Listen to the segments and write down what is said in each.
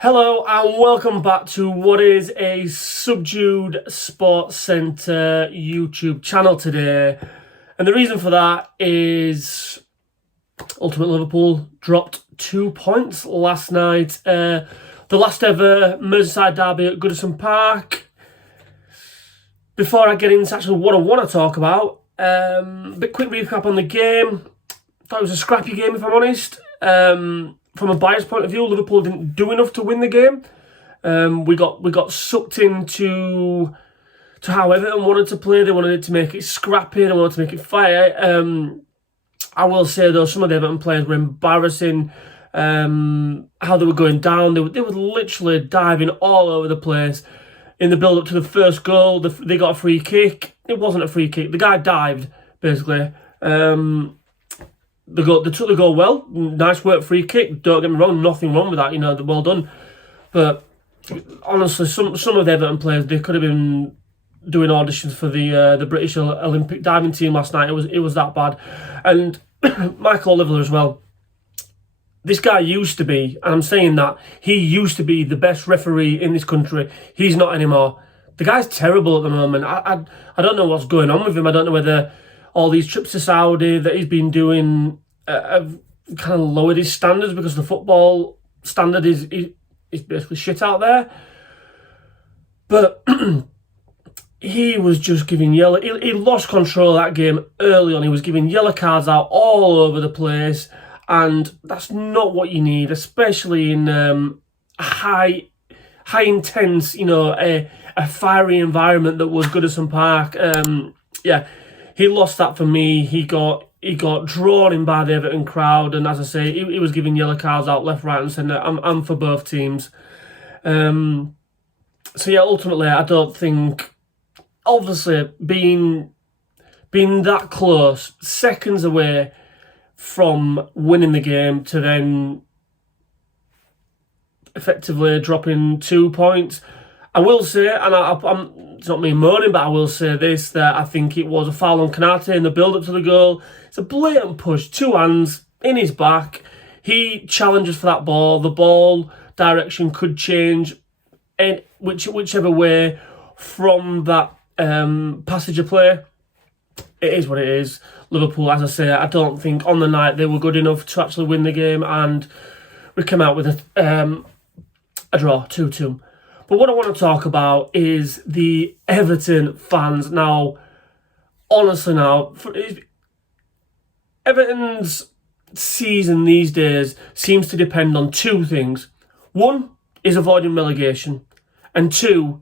Hello and welcome back to what is a Subdued Sports Centre YouTube channel today. And the reason for that is ultimately Liverpool dropped 2 points last night. The last ever Merseyside derby at Goodison Park. Before I get into actually what I want to talk about, a bit quick recap on the game. Thought it was a scrappy game, if I'm honest. From a biased point of view, Liverpool didn't do enough to win the game. We got sucked into how Everton wanted to play. They wanted to make it scrappy. They wanted to make it fight. I will say though, some of the Everton players were embarrassing. How they were going down. They were literally diving all over the place. In the build-up to the first goal, they got a free kick. It wasn't a free kick. The guy dived, basically. They took the goal well. Nice work, free kick. Don't get me wrong, nothing wrong with that. You know, well done. But honestly, some of the Everton players, they could have been doing auditions for the British Olympic diving team last night. It was that bad. And Michael Oliver as well. This guy used to be, and I'm saying that, he used to be the best referee in this country. He's not anymore. The guy's terrible at the moment. I don't know what's going on with him. I don't know whether all these trips to Saudi that he's been doing have kind of lowered his standards because the football standard is basically shit out there. But he was just giving yellow. He lost control of that game early on. He was giving yellow cards out all over the place. And that's not what you need, especially in a high intense, a fiery environment that was Goodison Park. He lost that for me. He got drawn in by the Everton crowd, and as I say, he was giving yellow cards out left, right, and centre. I'm for both teams. Ultimately, I don't think, obviously, being that close, seconds away from winning the game to then effectively dropping 2 points. I will say, and it's not me moaning, but I will say this, that I think it was a foul on Konate in the build-up to the goal. It's a blatant push, two hands in his back. He challenges for that ball. The ball direction could change in whichever way from that passage of play. It is what it is. Liverpool, as I say, I don't think on the night they were good enough to actually win the game, and we came out with a draw, 2-2. But what I want to talk about is the Everton fans. Now, honestly Everton's season these days seems to depend on two things. One is avoiding relegation, and two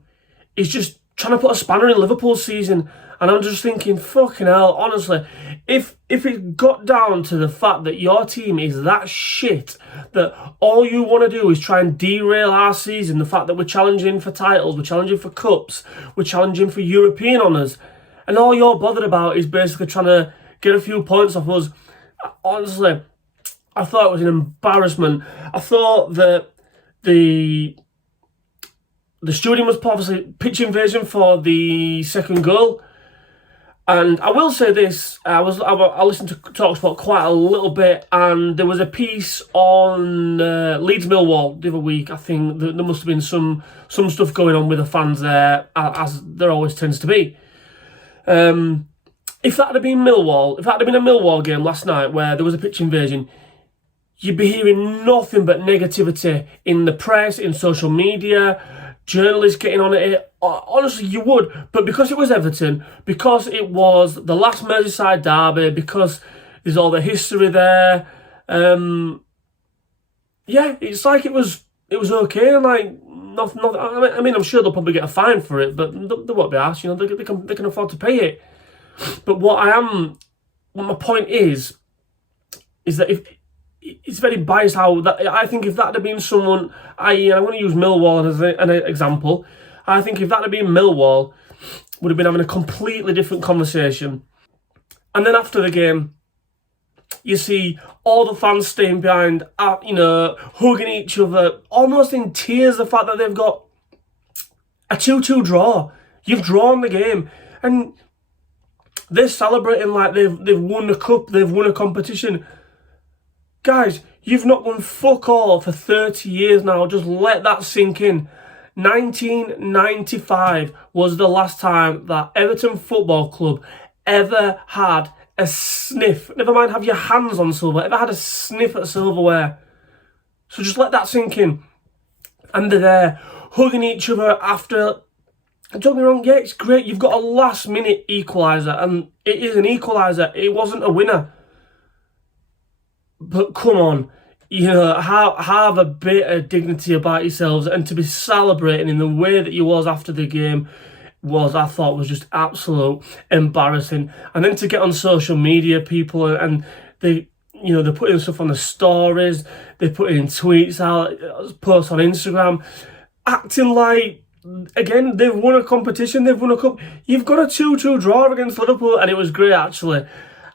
is just trying to put a spanner in Liverpool's season. And I'm just thinking, fucking hell, honestly, if it got down to the fact that your team is that shit, that all you want to do is try and derail our season, the fact that we're challenging for titles, we're challenging for cups, we're challenging for European honours, and all you're bothered about is basically trying to get a few points off us, honestly, I thought it was an embarrassment. I thought that the stewarding was obviously pitch invasion for the second goal. And I will say this, I listened to TalkSport quite a little bit, and there was a piece on Leeds Millwall the other week. I think there must have been some stuff going on with the fans there, as there always tends to be. If that had been Millwall, if that had been a Millwall game last night where there was a pitch invasion, you'd be hearing nothing but negativity in the press, in social media, journalists getting on it. Honestly, you would. But because it was Everton, because it was the last Merseyside derby, because there's all the history there, it's like it was okay. And like, nothing. I mean, I'm sure they'll probably get a fine for it, but they won't be asked. They can afford to pay it. But what my point is that if it's very biased how that, I think if that had been someone, i.e., I'm going to use Millwall as an example, I think if that had been Millwall, would have been having a completely different conversation. And then after the game, you see all the fans staying behind, hugging each other, almost in tears, the fact that they've got a 2-2 draw. You've drawn the game. And they're celebrating like they've won a cup, they've won a competition. Guys, you've not won fuck all for 30 years now. Just let that sink in. 1995 was the last time that Everton Football Club ever had a sniff. Never mind have your hands on silver. Ever had a sniff at silverware. So just let that sink in. And they're there hugging each other after. Don't get me wrong, yeah, it's great. You've got a last minute equaliser, and it is an equaliser. It wasn't a winner. But come on, you know, have a bit of dignity about yourselves, and to be celebrating in the way that you was after the game I thought was just absolute embarrassing. And then to get on social media, people, and they, you know, they're putting stuff on the stories, they're putting tweets out, posts on Instagram, acting like, again, they've won a competition, they've won a cup. You've got a 2-2 draw against Liverpool, and it was great, actually.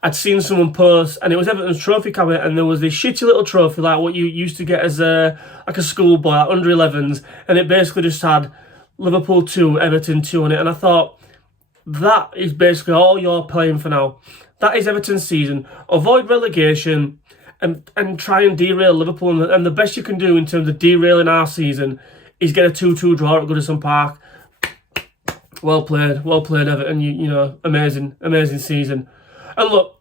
I'd seen someone post, and it was Everton's trophy cabinet, and there was this shitty little trophy like what you used to get as like a schoolboy, like under 11s, and it basically just had Liverpool 2, Everton 2 on it. And I thought, that is basically all you're playing for now. That is Everton's season. Avoid relegation and try and derail Liverpool. And the best you can do in terms of derailing our season is get a 2-2 draw at Goodison Park. Well played, Everton. You know, amazing season. And look,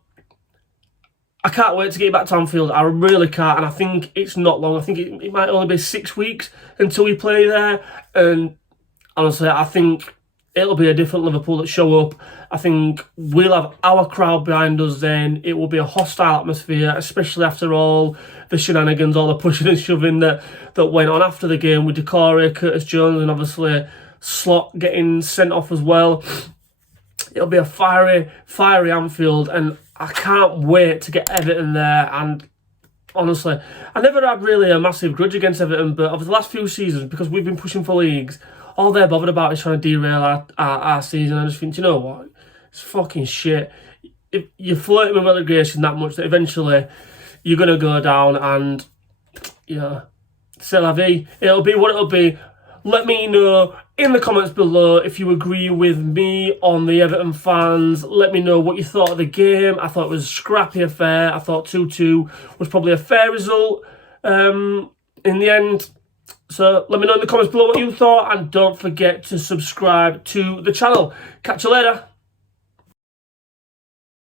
I can't wait to get back to Anfield. I really can't, and I think it's not long. I think it might only be 6 weeks until we play there. And honestly, I think it'll be a different Liverpool that show up. I think we'll have our crowd behind us then. It will be a hostile atmosphere, especially after all the shenanigans, all the pushing and shoving that went on after the game with Decore, Curtis Jones, and obviously Slot getting sent off as well. It'll be a fiery Anfield, and I can't wait to get Everton there. And honestly, I never had really a massive grudge against Everton, but over the last few seasons, because we've been pushing for leagues, all they're bothered about is trying to derail our season. I just think, you know what? It's fucking shit. If you're flirting with relegation that much, that eventually you're going to go down, and, you know, c'est la vie. It'll be what it'll be. Let me know in the comments below if you agree with me on the Everton fans. Let me know what you thought of the game. I thought it was a scrappy affair. I thought 2-2 was probably a fair result in the end. So let me know in the comments below what you thought, and don't forget to subscribe to the channel. Catch you later.